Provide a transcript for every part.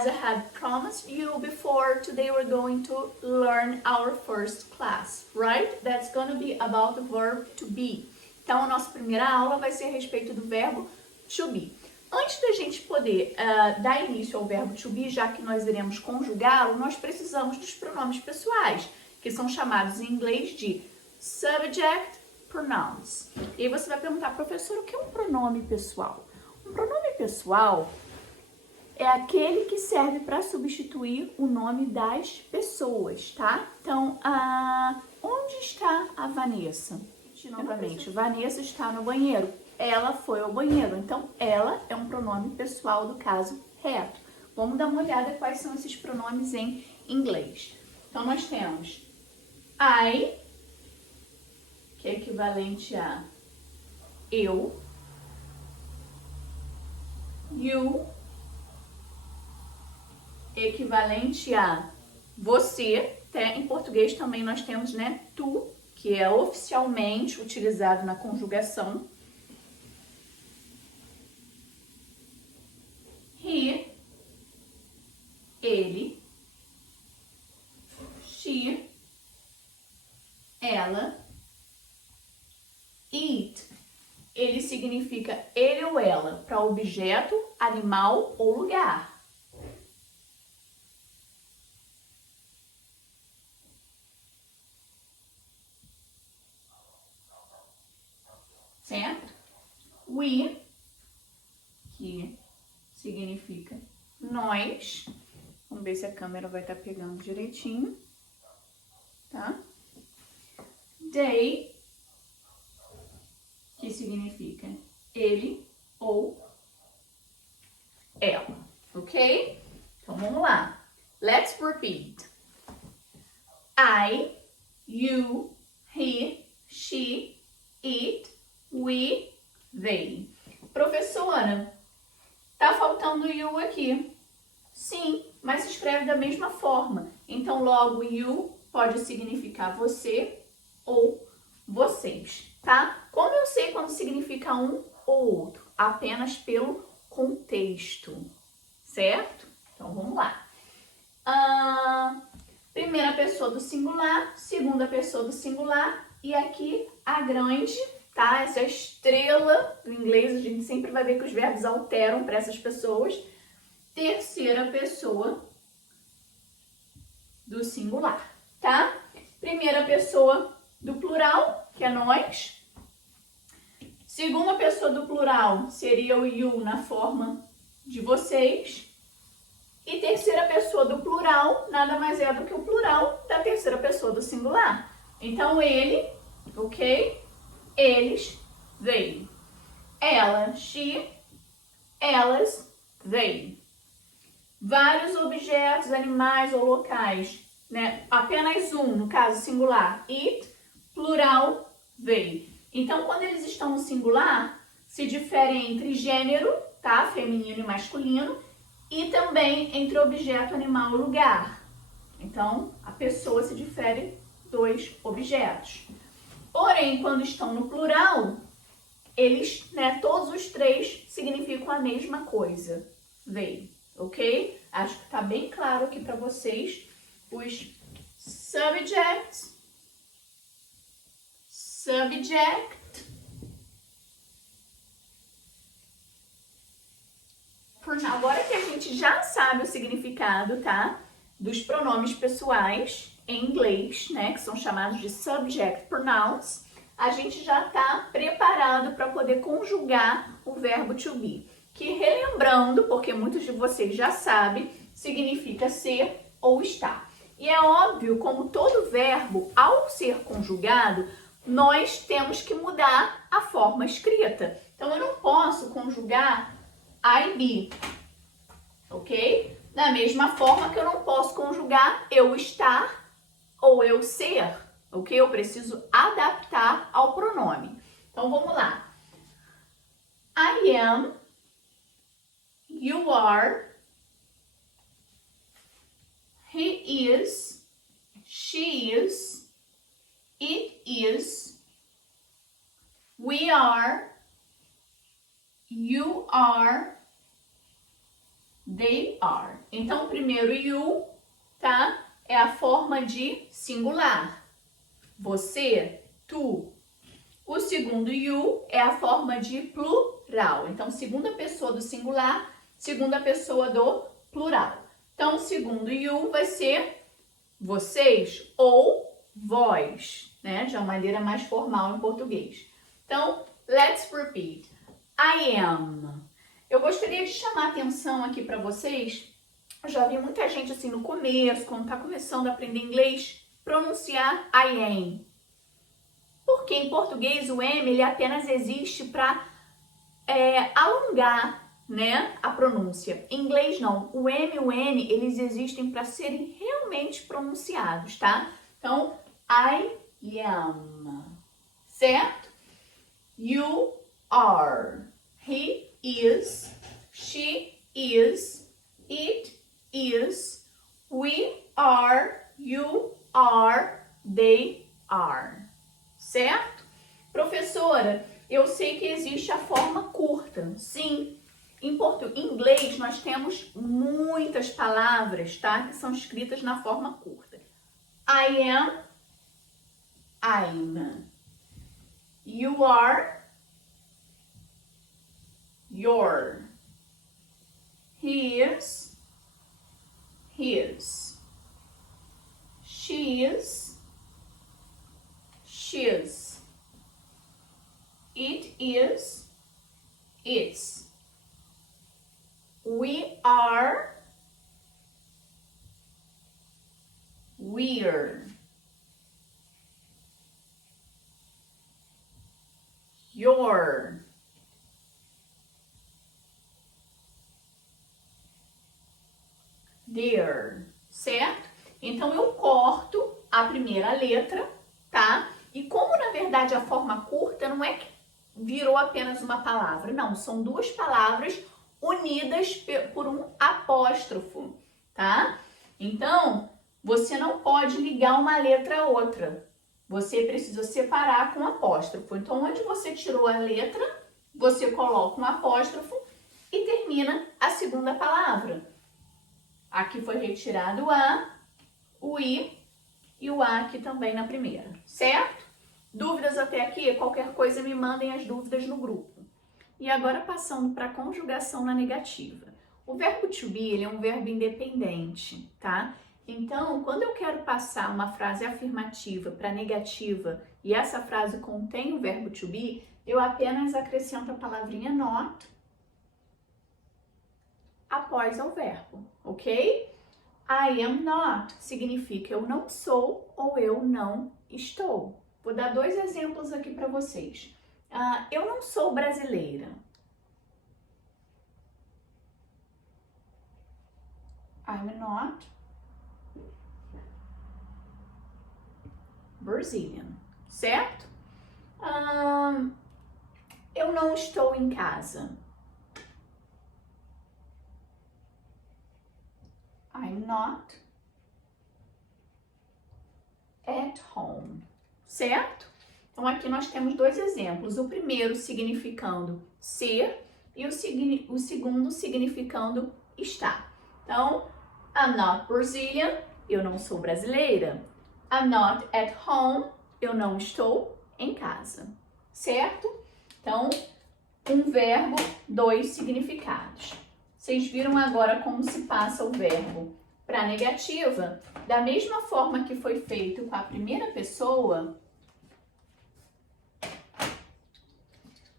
as I have promised you before, today we're going to learn our first class, right? That's gonna be about the verb to be. Então, a nossa primeira aula vai ser a respeito do verbo to be. Antes da gente poder dar início ao verbo to be, já que nós iremos conjugá-lo, nós precisamos dos pronomes pessoais, que são chamados em inglês de subject pronouns. E aí você vai perguntar, professor, o que é um pronome pessoal? Um pronome pessoal é aquele que serve para substituir o nome das pessoas, tá? Então, onde está a Vanessa? Novamente, Vanessa está no banheiro. Ela foi ao banheiro. Então, ela é um pronome pessoal do caso reto. Vamos dar uma olhada quais são esses pronomes em inglês. Então, nós temos I, que é equivalente a eu, you, equivalente a você. Em português também nós temos, né, tu, que é oficialmente utilizado na conjugação. He, ele, she, ela, it, ele significa ele ou ela para objeto, animal ou lugar. Certo? We, que significa nós. Vamos ver se a câmera vai estar pegando direitinho, tá? They, que significa ele ou ela, ok? Então vamos lá. Let's repeat. I, you, he, she, it, we, they. Professora, tá faltando you aqui. Sim, mas se escreve da mesma forma. Então, logo, you pode significar você ou vocês, tá? Como eu sei quando significa um ou outro? Apenas pelo contexto, certo? Então, vamos lá. Primeira pessoa do singular, segunda pessoa do singular e aqui a grande, tá? Essa é a estrela do inglês, a gente sempre vai ver que os verbos alteram para essas pessoas. Terceira pessoa do singular, tá? Primeira pessoa do plural, que é nós. Segunda pessoa do plural seria o you na forma de vocês. E terceira pessoa do plural nada mais é do que o plural da terceira pessoa do singular. Então, ele, ok? Eles, they. Ela, she, elas, they. Vários objetos, animais ou locais, né? Apenas um, no caso singular, it, plural, they. Então, quando eles estão no singular, se difere entre gênero, tá? Feminino e masculino, e também entre objeto, animal e lugar. Então, a pessoa se difere dois objetos. Porém, quando estão no plural, eles, né, todos os três significam a mesma coisa. They, ok? Acho que tá bem claro aqui para vocês os subjects, subject, agora que a gente já sabe o significado, tá? Dos pronomes pessoais em inglês, né? Que são chamados de subject pronouns. A gente já está preparado para poder conjugar o verbo to be. Que, relembrando, porque muitos de vocês já sabem, significa ser ou estar. E é óbvio, como todo verbo, ao ser conjugado, nós temos que mudar a forma escrita. Então, eu não posso conjugar I be, ok? Da mesma forma que eu não posso conjugar eu estar ou eu ser, ok? Eu preciso adaptar ao pronome. Então, vamos lá. I am, you are, he is, she is, it is, we are, you are, They are. Então, o primeiro you, tá? É a forma de singular. Você, tu. O segundo you é a forma de plural. Então, segunda pessoa do singular, segunda pessoa do plural. Então, o segundo you vai ser vocês ou vós, né? De uma maneira mais formal em português. Então, let's repeat. I am. Eu gostaria de chamar a atenção aqui para vocês. Eu já vi muita gente assim no começo, quando está começando a aprender inglês, pronunciar I am. Porque em português o M ele apenas existe para alongar, né, a pronúncia. Em inglês não. O M e o N eles existem para serem realmente pronunciados, tá? Então, I am. Certo? You are. He is. She is. It is. We are. You are. They are. Certo? Professora, eu sei que existe a forma curta. Sim. Em inglês nós temos muitas palavras, tá? Que são escritas na forma curta. I am. I'm. You are. Your. He is. His. She is. She's. It is. Its. We are. We're. Your. Their. Certo? Então eu corto a primeira letra, tá? E como na verdade a forma curta não é que virou apenas uma palavra, não, são duas palavras unidas por um apóstrofo, tá? Então, você não pode ligar uma letra a outra. Você precisa separar com apóstrofo. Então, onde você tirou a letra, você coloca um apóstrofo e termina a segunda palavra. Aqui foi retirado o A, o I e o A aqui também na primeira, certo? Dúvidas até aqui? Qualquer coisa me mandem as dúvidas no grupo. E agora passando para a conjugação na negativa. O verbo to be, ele é um verbo independente, tá? Então, quando eu quero passar uma frase afirmativa para negativa e essa frase contém o verbo to be, eu apenas acrescento a palavrinha not após o verbo, ok? I am not significa eu não sou ou eu não estou. Vou dar dois exemplos aqui para vocês. Eu não sou brasileira. I'm not Brazilian, certo? Eu não estou em casa. I'm not at home, certo? Então, aqui nós temos dois exemplos. O primeiro significando ser e o segundo significando estar. Então, I'm not Brazilian, eu não sou brasileira. I'm not at home, eu não estou em casa, certo? Então, um verbo, dois significados. Vocês viram agora como se passa o verbo para negativa? Da mesma forma que foi feito com a primeira pessoa,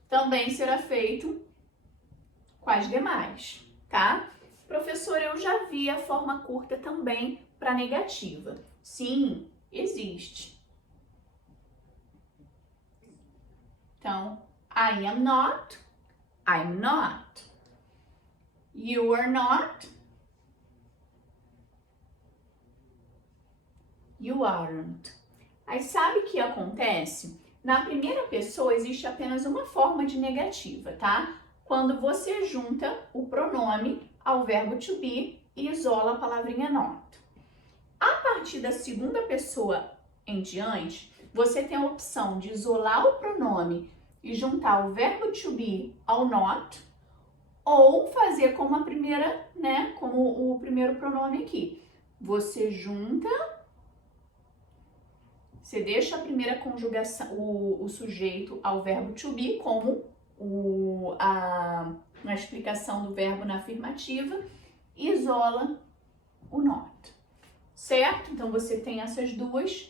também será feito com as demais, tá? Professor, eu já vi a forma curta também para negativa. Sim, existe. Então, I am not, I'm not. You are not, you aren't. Aí sabe o que acontece? Na primeira pessoa existe apenas uma forma de negativa, tá? Quando você junta o pronome ao verbo to be e isola a palavrinha not. A partir da segunda pessoa em diante, você tem a opção de isolar o pronome e juntar o verbo to be ao not, ou fazer como a primeira, né, como o primeiro pronome aqui. Você junta, você deixa a primeira conjugação, o sujeito ao verbo to be, como na explicação do verbo na afirmativa, e isola o not. Certo? Então, você tem essas duas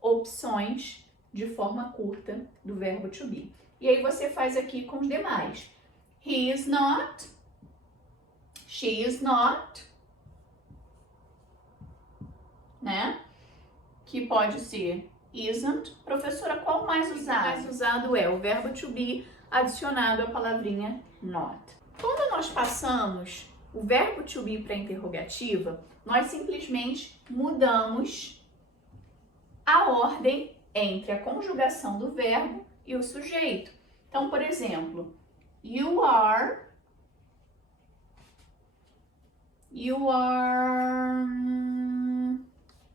opções de forma curta do verbo to be. E aí, você faz aqui com os demais. He is not. She is not. Né? Que pode ser isn't. Professora, qual mais usado? O mais usado é o verbo to be adicionado à palavrinha not. Quando nós passamos o verbo to be para interrogativa, nós simplesmente mudamos a ordem entre a conjugação do verbo e o sujeito. Então, por exemplo, you are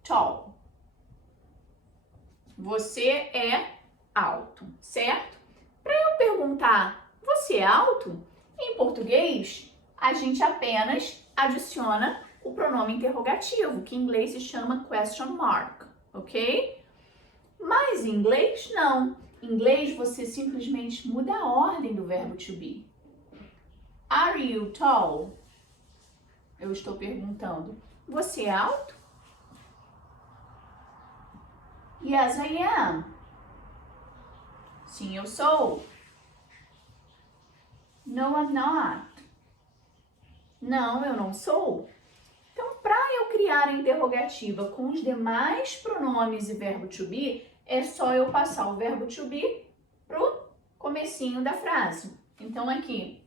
tall. Você é alto, certo? Para eu perguntar, você é alto? Em português, a gente apenas adiciona o pronome interrogativo, que em inglês se chama question mark, ok? Mas em inglês, não. Em inglês, você simplesmente muda a ordem do verbo to be. Are you tall? Eu estou perguntando, você é alto? Yes, I am. Sim, eu sou. No, I'm not. Não, eu não sou. Então, para eu criar a interrogativa com os demais pronomes e verbo to be, é só eu passar o verbo to be pro comecinho da frase. Então, aqui.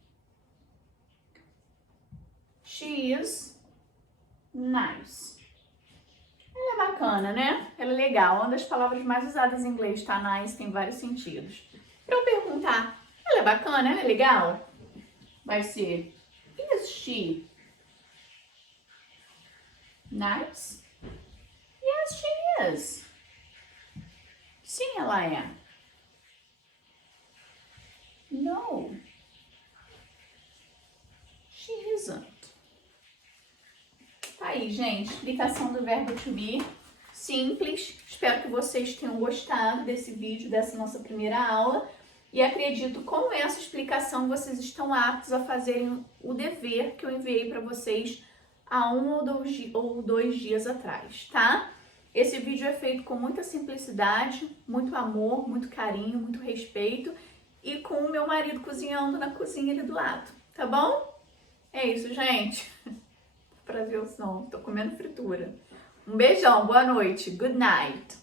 She is nice. Ela é bacana, né? Ela é legal. Uma das palavras mais usadas em inglês, tá? Nice tem vários sentidos. Para eu perguntar, ela é bacana? Ela é legal? Vai ser, is she nice? Yes, she is. Sim, ela é. No, she isn't. Tá aí, gente. Explicação do verbo to be. Simples. Espero que vocês tenham gostado desse vídeo, dessa nossa primeira aula. E acredito, com essa explicação, vocês estão aptos a fazerem o dever que eu enviei para vocês há 1 ou 2 dias atrás, tá? Esse vídeo é feito com muita simplicidade, muito amor, muito carinho, muito respeito e com o meu marido cozinhando na cozinha ali do lado, tá bom? É isso, gente. Pra ver o som, tô comendo fritura. Um beijão, boa noite, good night.